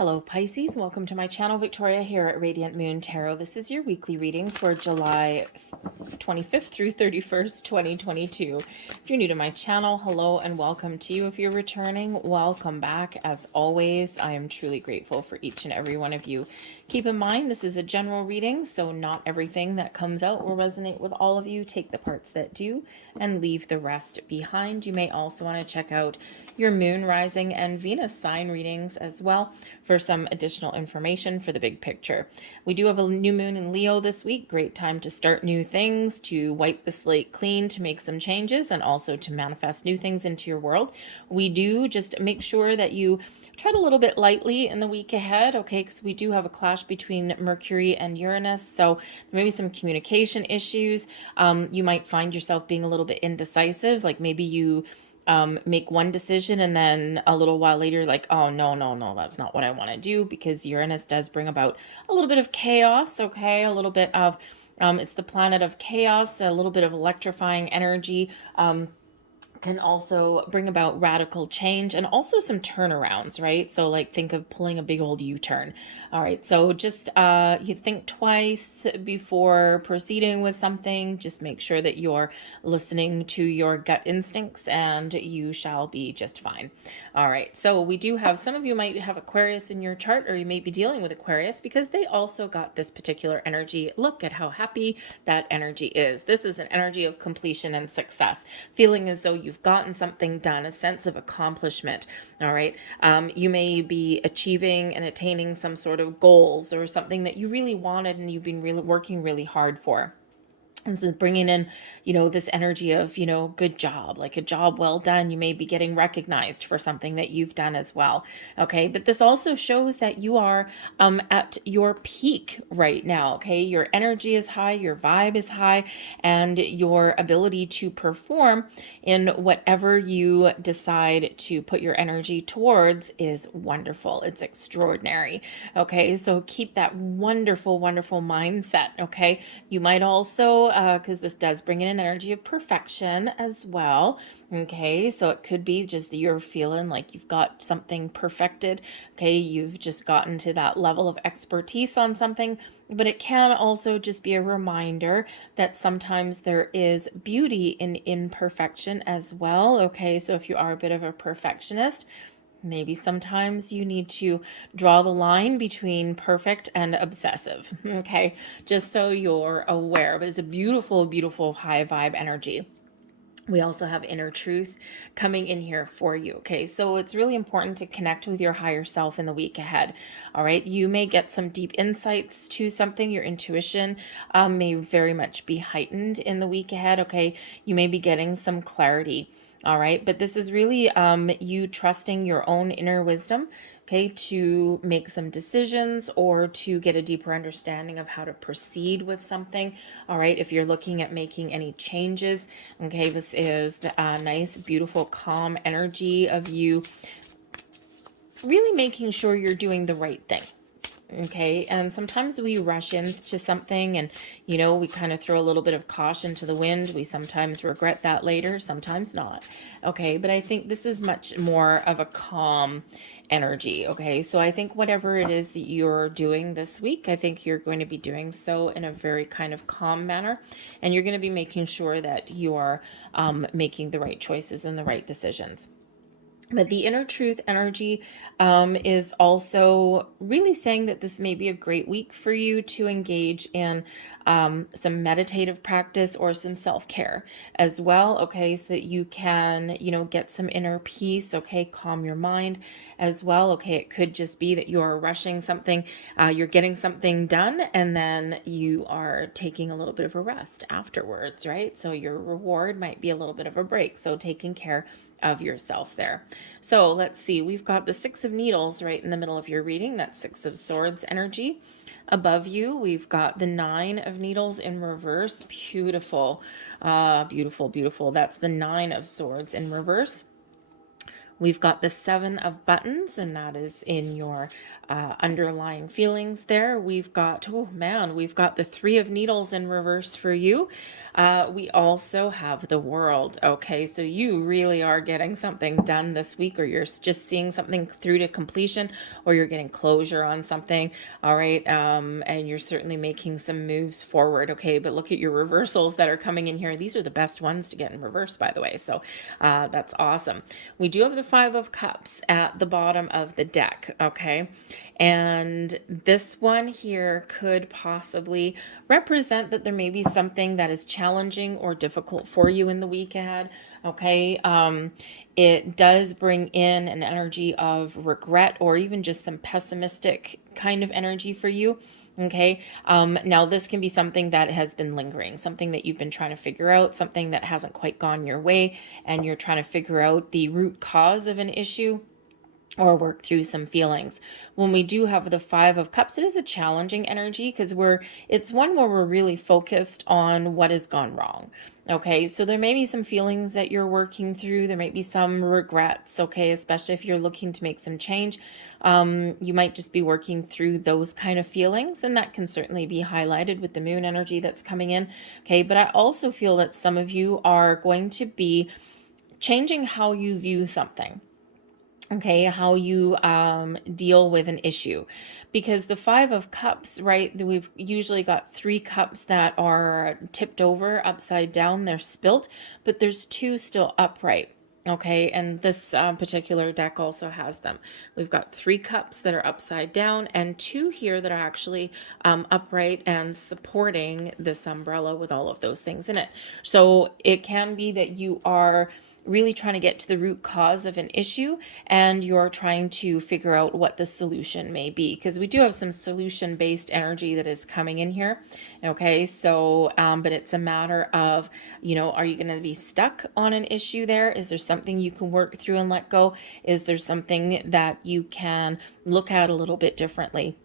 Hello Pisces, welcome to my channel. Victoria here at Radiant Moon Tarot. This is your weekly reading for July 25th through 31st, 2022. If you're new to my channel, hello and welcome to you. If you're returning, welcome back. As always, I am truly grateful for each and every one of you. Keep in mind, this is a general reading, so not everything that comes out will resonate with all of you. Take the parts that do and leave the rest behind. You may also want to check out your moon, rising, and Venus sign readings as well for some additional information for the big picture. We do have a new moon in Leo this week. Great time to start new things, to wipe the slate clean, to make some changes, and also to manifest new things into your world. We do just make sure that you tread a little bit lightly in the week ahead, okay, because we do have a clash between Mercury and Uranus, so there may be some communication issues. You might find yourself being a little bit indecisive, like maybe you make one decision and then a little while later like, oh no, that's not what I want to do, because Uranus does bring about a little bit of chaos, okay, a little bit of it's the planet of chaos, a little bit of electrifying energy. Can also bring about radical change and also some turnarounds, right? So like think of pulling a big old U-turn. All right, so just you think twice before proceeding with something. Just make sure that you're listening to your gut instincts and you shall be just fine. All right, so we do have, some of you might have Aquarius in your chart, or you may be dealing with Aquarius because they also got this particular energy. Look at how happy that energy is. This is an energy of completion and success, feeling as though you've gotten something done, a sense of accomplishment. All right, you may be achieving and attaining some sort of goals or something that you really wanted and you've been really working really hard for. This is bringing in, this energy of, good job, like a job well done. You may be getting recognized for something that you've done as well. Okay. But this also shows that you are at your peak right now. Okay. Your energy is high, your vibe is high, and your ability to perform in whatever you decide to put your energy towards is wonderful. It's extraordinary. Okay. So keep that wonderful, wonderful mindset. Okay. You might also, because this does bring in an energy of perfection as well. Okay, so it could be just that you're feeling like you've got something perfected. Okay, you've just gotten to that level of expertise on something, but it can also just be a reminder that sometimes there is beauty in imperfection as well. Okay, so if you are a bit of a perfectionist, maybe sometimes you need to draw the line between perfect and obsessive, okay? Just so you're aware. But it's a beautiful, beautiful high vibe energy. We also have inner truth coming in here for you. Okay, so it's really important to connect with your higher self in the week ahead. All right, you may get some deep insights to something. Your intuition may very much be heightened in the week ahead. Okay, you may be getting some clarity. All right, but this is really you trusting your own inner wisdom, okay, to make some decisions or to get a deeper understanding of how to proceed with something. All right, if you're looking at making any changes, okay, this is the nice, beautiful, calm energy of you really making sure you're doing the right thing. Okay, and sometimes we rush into something and, we kind of throw a little bit of caution to the wind. We sometimes regret that later, sometimes not. Okay, but I think this is much more of a calm energy. Okay, so I think whatever it is that you're doing this week, I think you're going to be doing so in a very kind of calm manner, and you're going to be making sure that you are making the right choices and the right decisions. But the inner truth energy is also really saying that this may be a great week for you to engage in some meditative practice or some self-care as well. Okay, so that you can, get some inner peace. Okay, calm your mind as well. Okay, it could just be that you're rushing something, you're getting something done, and then you are taking a little bit of a rest afterwards, right? So your reward might be a little bit of a break. So taking care of yourself there. So let's see, we've got the Six of Needles right in the middle of your reading. That's Six of Swords energy. Above you, we've got the Nine of Needles in reverse. Beautiful, beautiful, beautiful. That's the Nine of Swords in reverse. We've got the Seven of Buttons, and that is in your underlying feelings there. We've got, oh man, we've got the Three of Needles in reverse for you. We also have the World. Okay, so you really are getting something done this week, or you're just seeing something through to completion, or you're getting closure on something. All right, and you're certainly making some moves forward. Okay, but look at your reversals that are coming in here. These are the best ones to get in reverse, by the way. So that's awesome. We do have the Five of Cups at the bottom of the deck, okay? And this one here could possibly represent that there may be something that is challenging or difficult for you in the week ahead, okay? It does bring in an energy of regret or even just some pessimistic kind of energy for you. Okay. Now this can be something that has been lingering, something that you've been trying to figure out, something that hasn't quite gone your way, and you're trying to figure out the root cause of an issue or work through some feelings. When we do have the Five of Cups, it is a challenging energy because it's one where we're really focused on what has gone wrong. Okay, so there may be some feelings that you're working through. There might be some regrets, okay, especially if you're looking to make some change. You might just be working through those kind of feelings, and that can certainly be highlighted with the moon energy that's coming in. Okay, but I also feel that some of you are going to be changing how you view something. Okay, how you deal with an issue, because the Five of Cups, right, we've usually got three cups that are tipped over upside down, they're spilt, but there's two still upright. Okay, and this particular deck also has them. We've got three cups that are upside down and two here that are actually upright and supporting this umbrella with all of those things in it. So it can be that you are really trying to get to the root cause of an issue, and you're trying to figure out what the solution may be, because we do have some solution based energy that is coming in here. Okay, so but it's a matter of, are you going to be stuck on an issue there? Is there something you can work through and let go? Is there something that you can look at a little bit differently?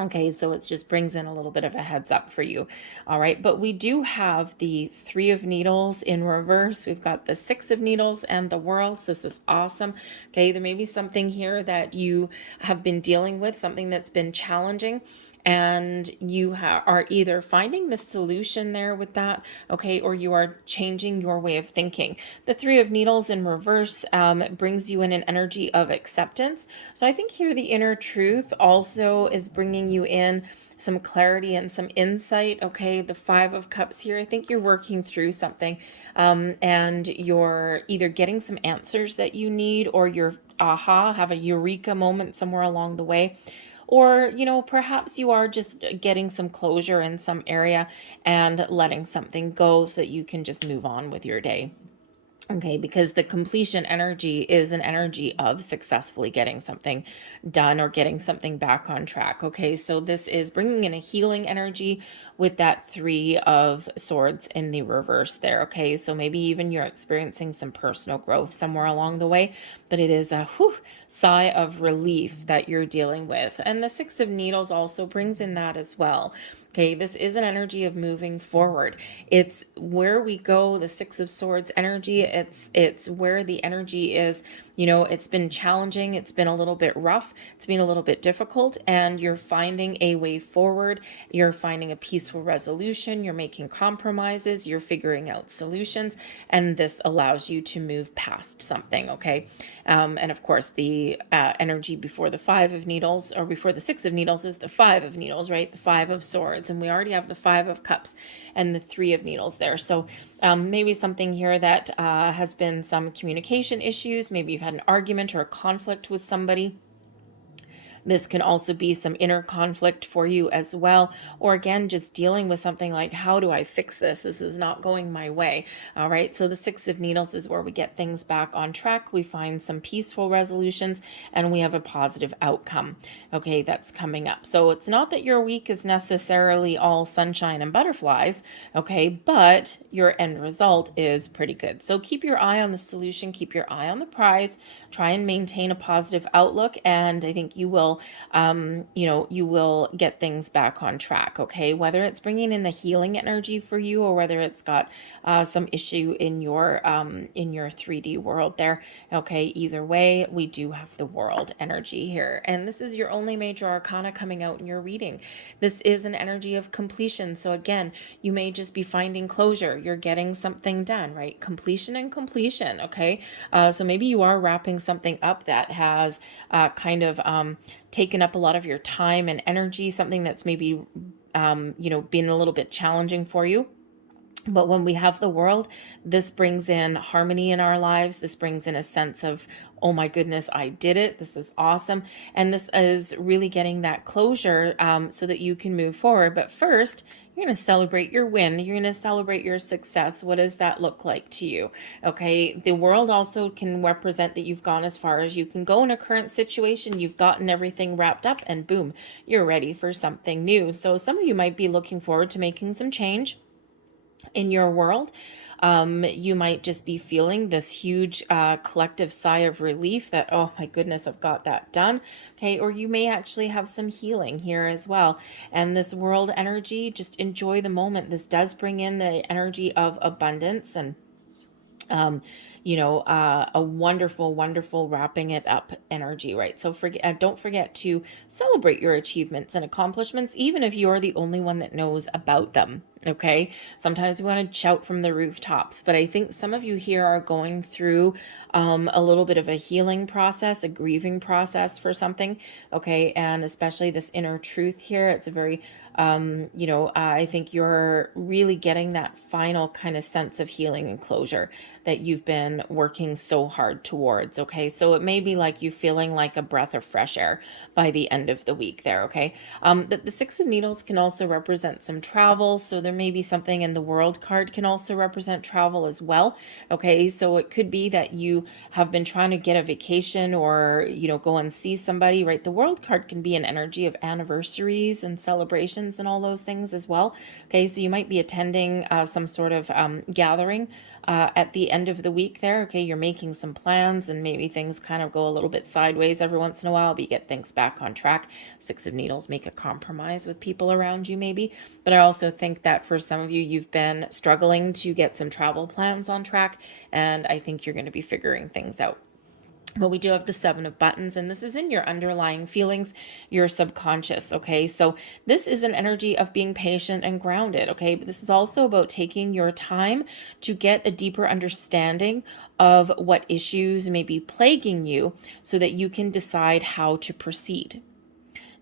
Okay, so it just brings in a little bit of a heads up for you. All right, but we do have the Three of Needles in reverse. We've got the Six of Needles and the World. So this is awesome. Okay, there may be something here that you have been dealing with, something that's been challenging, and you are either finding the solution there with that, okay, or you are changing your way of thinking. The Three of Needles in reverse brings you in an energy of acceptance. So I think here the inner truth also is bringing you in some clarity and some insight. Okay, the Five of Cups here, I think you're working through something, and you're either getting some answers that you need, or you're have a eureka moment somewhere along the way. Or, perhaps you are just getting some closure in some area and letting something go so that you can just move on with your day. Okay, because the completion energy is an energy of successfully getting something done or getting something back on track. Okay, so this is bringing in a healing energy with that Three of Swords in the reverse there. Okay, so maybe even you're experiencing some personal growth somewhere along the way, but it is a sigh of relief that you're dealing with. And the Six of Needles also brings in that as well. Okay, this is an energy of moving forward. It's where we go, the Six of Swords energy. It's where the energy is, it's been challenging. It's been a little bit rough. It's been a little bit difficult, and you're finding a way forward. You're finding a peaceful resolution. You're making compromises. You're figuring out solutions, and this allows you to move past something. Okay. And of course, the energy before the Five of Needles, or before the Six of Needles, is the Five of Needles, right? The Five of Swords. And we already have the Five of Cups and the Three of Needles there. So maybe something here that has been some communication issues. Maybe you've had an argument or a conflict with somebody. This can also be some inner conflict for you as well. Or again, just dealing with something like, how do I fix this? This is not going my way. All right. So the Six of Needles is where we get things back on track. We find some peaceful resolutions, and we have a positive outcome. Okay. That's coming up. So it's not that your week is necessarily all sunshine and butterflies. Okay. But your end result is pretty good. So keep your eye on the solution, keep your eye on the prize, try and maintain a positive outlook. And I think you will will, you will get things back on track, okay? Whether it's bringing in the healing energy for you, or whether it's got some issue in your 3D world there, okay? Either way, we do have the world energy here. And this is your only major arcana coming out in your reading. This is an energy of completion. So again, you may just be finding closure. You're getting something done, right? Completion and completion, okay? So maybe you are wrapping something up that has kind of taken up a lot of your time and energy, something that's maybe, been a little bit challenging for you. But when we have the world, this brings in harmony in our lives. This brings in a sense of, oh my goodness, I did it. This is awesome. And this is really getting that closure so that you can move forward. But first, you're going to celebrate your win. You're going to celebrate your success. What does that look like to you? Okay. The world also can represent that you've gone as far as you can go in a current situation. You've gotten everything wrapped up and boom, you're ready for something new. So some of you might be looking forward to making some change in your world. You might just be feeling this huge collective sigh of relief that, oh my goodness, I've got that done. Okay. Or you may actually have some healing here as well. And this world energy, just enjoy the moment. This does bring in the energy of abundance and a wonderful, wonderful wrapping it up energy, right? So don't forget to celebrate your achievements and accomplishments, even if you're the only one that knows about them. Okay. Sometimes we want to shout from the rooftops, but I think some of you here are going through a little bit of a healing process, a grieving process for something. Okay. And especially this inner truth here. It's a very, I think you're really getting that final kind of sense of healing and closure that you've been working so hard towards. Okay. So it may be like you feeling like a breath of fresh air by the end of the week there. Okay. But the Six of Needles can also represent some travel. So there may be something, in the World card can also represent travel as well. Okay. So it could be that you have been trying to get a vacation or, go and see somebody, right? The World card can be an energy of anniversaries and celebrations and all those things as well. Okay. So you might be attending some sort of gathering at the end of the week there. Okay. You're making some plans and maybe things kind of go a little bit sideways every once in a while, but you get things back on track. Six of Needles, make a compromise with people around you maybe. But I also think that for some of you, you've been struggling to get some travel plans on track, and I think you're going to be figuring things out. But we do have the Seven of Buttons, and this is in your underlying feelings, your subconscious, okay? So this is an energy of being patient and grounded, okay? But this is also about taking your time to get a deeper understanding of what issues may be plaguing you so that you can decide how to proceed.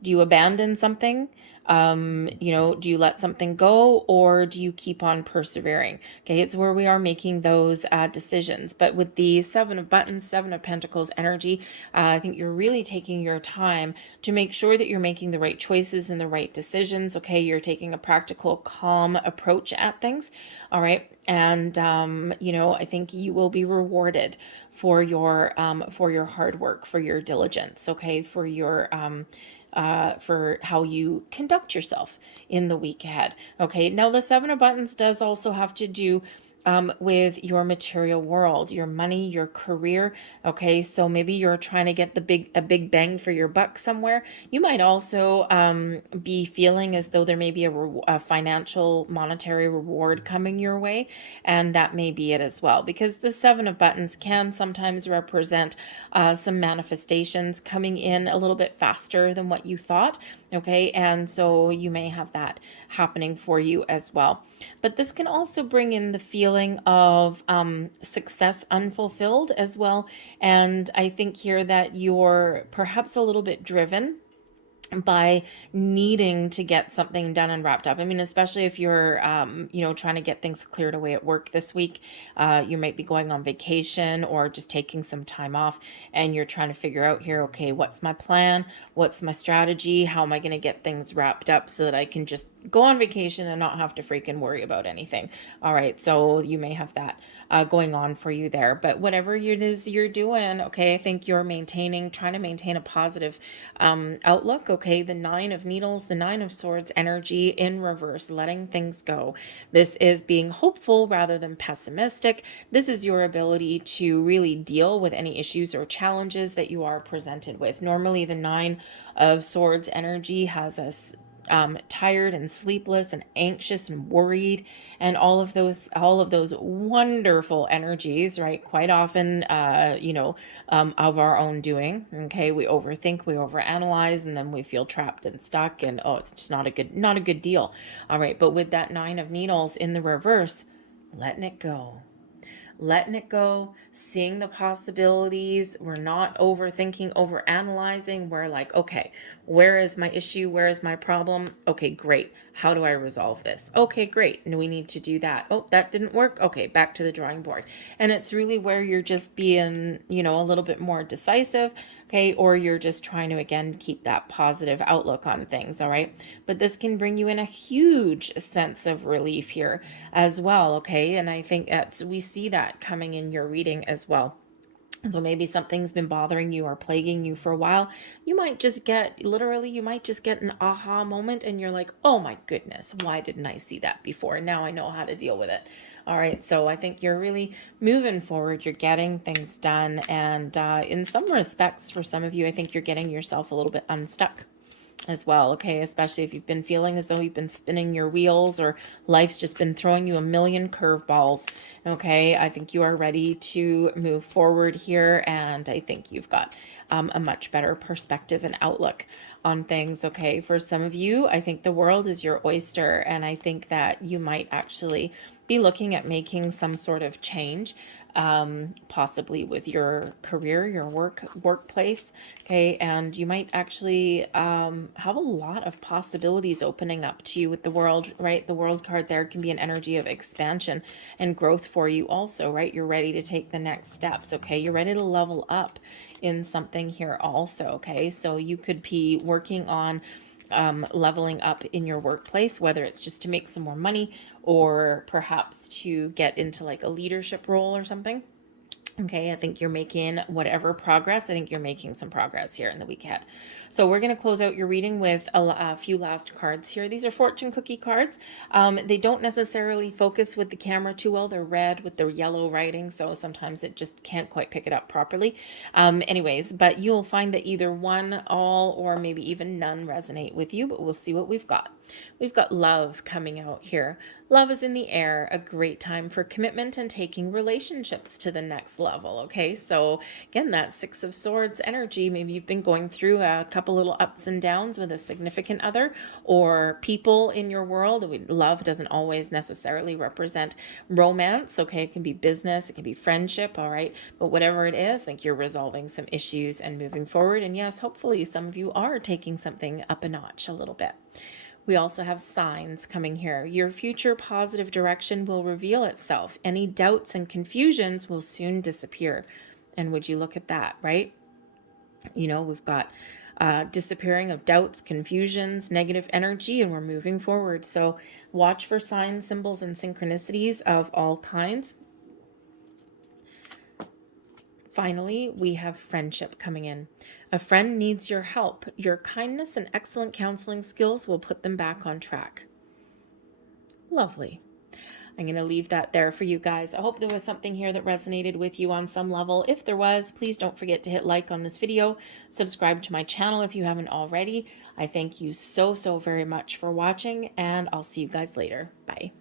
Do you abandon something? Do you let something go, or do you keep on persevering? Okay, it's where we are making those decisions. But with the Seven of Buttons, Seven of Pentacles energy, I think you're really taking your time to make sure that you're making the right choices and the right decisions. Okay, you're taking a practical, calm approach at things. All right. And, I think you will be rewarded for your hard work, for your diligence. Okay. For how you conduct yourself in the week ahead. Okay, now the Seven of Buttons does also have to do with your material world, your money, your career. Okay, so maybe you're trying to get a big bang for your buck somewhere. You might also be feeling as though there may be a financial, monetary reward coming your way, and that may be it as well, because the Seven of Buttons can sometimes represent some manifestations coming in a little bit faster than what you thought. Okay, and so you may have that happening for you as well. But this can also bring in the feeling of success unfulfilled as well. And I think here that you're perhaps a little bit driven by needing to get something done and wrapped up. I mean, especially if you're, trying to get things cleared away at work this week, you might be going on vacation or just taking some time off, and you're trying to figure out here, okay, what's my plan? What's my strategy? How am I going to get things wrapped up so that I can just go on vacation and not have to freaking worry about anything. All right, so you may have that going on for you there. But whatever it is you're doing, okay, I think you're trying to maintain a positive outlook, okay? The Nine of Needles, the Nine of Swords energy in reverse, letting things go. This is being hopeful rather than pessimistic. This is your ability to really deal with any issues or challenges that you are presented with. Normally, the Nine of Swords energy has us tired and sleepless and anxious and worried, and all of those wonderful energies, right? Quite often, of our own doing. Okay, we overthink, we overanalyze, and then we feel trapped and stuck, and oh, it's just not a good deal. All right, but with that Nine of Needles in the reverse, letting it go, seeing the possibilities. We're not overthinking, overanalyzing. We're like, okay, where is my issue? Where is my problem? Okay, great. How do I resolve this? Okay, great. And we need to do that. Oh, that didn't work. Okay, back to the drawing board. And it's really where you're just being, a little bit more decisive, okay, or you're just trying to, again, keep that positive outlook on things, all right? But this can bring you in a huge sense of relief here as well, okay? And I think we see that coming in your reading as well. And so maybe something's been bothering you or plaguing you for a while. You might just get an aha moment, and you're like, oh my goodness, why didn't I see that before? Now I know how to deal with it. All right, so I think you're really moving forward. You're getting things done. And in some respects, for some of you, I think you're getting yourself a little bit unstuck as well, okay? Especially if you've been feeling as though you've been spinning your wheels, or life's just been throwing you a million curveballs, okay? I think you are ready to move forward here, and I think you've got a much better perspective and outlook on things, okay? For some of you, I think the world is your oyster, and I think that you might actually be looking at making some sort of change, possibly with your career, your workplace, okay? And you might actually have a lot of possibilities opening up to you with the world, right? The world card there can be an energy of expansion and growth for you also, right? You're ready to take the next steps, okay? You're ready to level up in something here also, okay? So you could be working on leveling up in your workplace, whether it's just to make some more money or perhaps to get into like a leadership role or something. Okay, I think you're making whatever progress. I think you're making some progress here in the week ahead. So we're going to close out your reading with a few last cards here. These are fortune cookie cards. They don't necessarily focus with the camera too well. They're red with the yellow writing, so sometimes it just can't quite pick it up properly. Anyways, but you'll find that either one, all, or maybe even none resonate with you, but we'll see what we've got. We've got love coming out here. Love is in the air, a great time for commitment and taking relationships to the next level, okay? So again, that Six of Swords energy, maybe you've been going through a couple little ups and downs with a significant other or people in your world. Love doesn't always necessarily represent romance, okay? It can be business, it can be friendship, all right? But whatever it is, I think you're resolving some issues and moving forward. And yes, hopefully some of you are taking something up a notch a little bit. We also have signs coming here. Your future positive direction will reveal itself. Any doubts and confusions will soon disappear. And would you look at that, right? We've got disappearing of doubts, confusions, negative energy, and we're moving forward. So watch for signs, symbols, and synchronicities of all kinds. Finally, we have friendship coming in. A friend needs your help. Your kindness and excellent counseling skills will put them back on track. Lovely. I'm going to leave that there for you guys. I hope there was something here that resonated with you on some level. If there was, please don't forget to hit like on this video. Subscribe to my channel if you haven't already. I thank you so very much for watching, and I'll see you guys later. Bye.